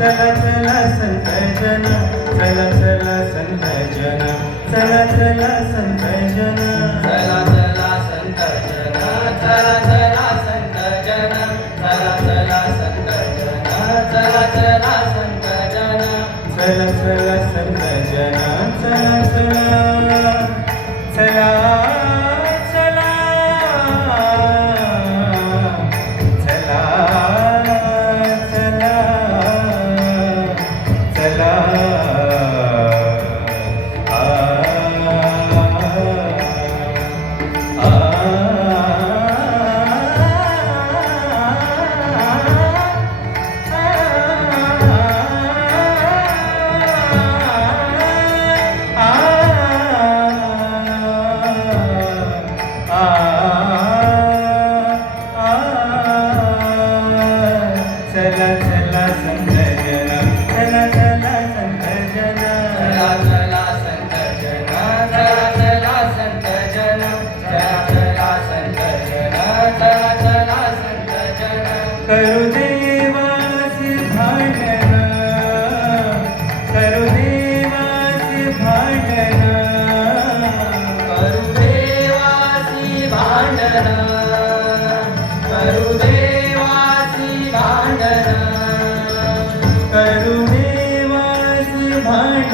चला संत जन चला चला संत जन चला चला संत जन चला चला संत जन चला चला संत जन चला चला संत जन चला चला संत जन चला चला संत जन चला चला चला चला संत जन चला चला संत जन चला चला संत जन चला चला संत जन चला चला संत जन चला चला संत जन करू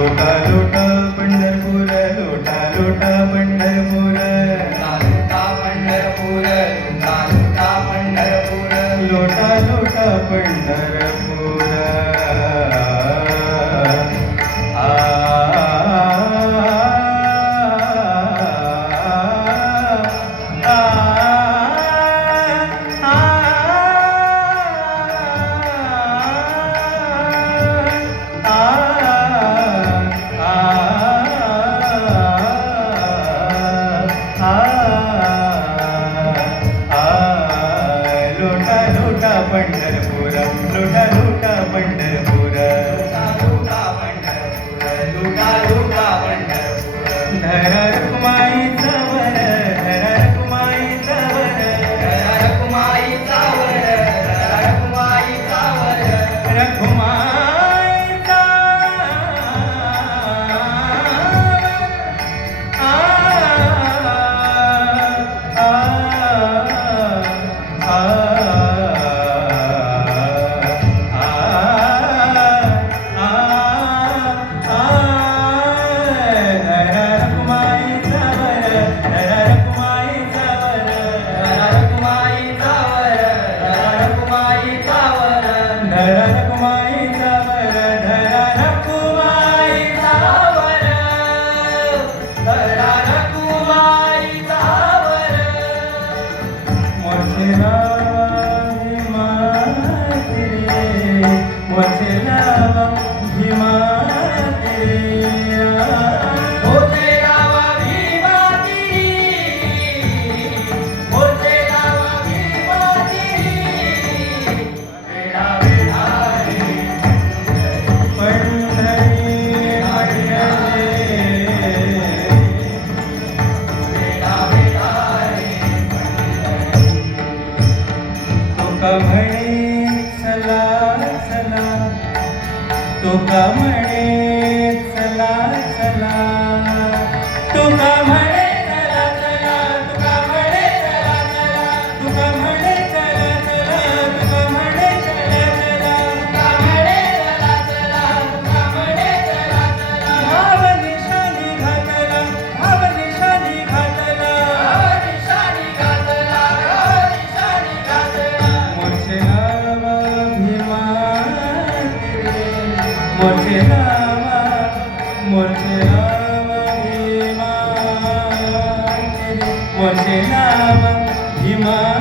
लोटा लोटा पंढरपूर लोटा लोटा पंढरपूर. लुटा पंढरपूर लुटा पंढरपूर. लोटा लोटा पंढरपूर. तो म्हणे चला चला. मोठे रामा मोठे रामा भीमा मोठे रामा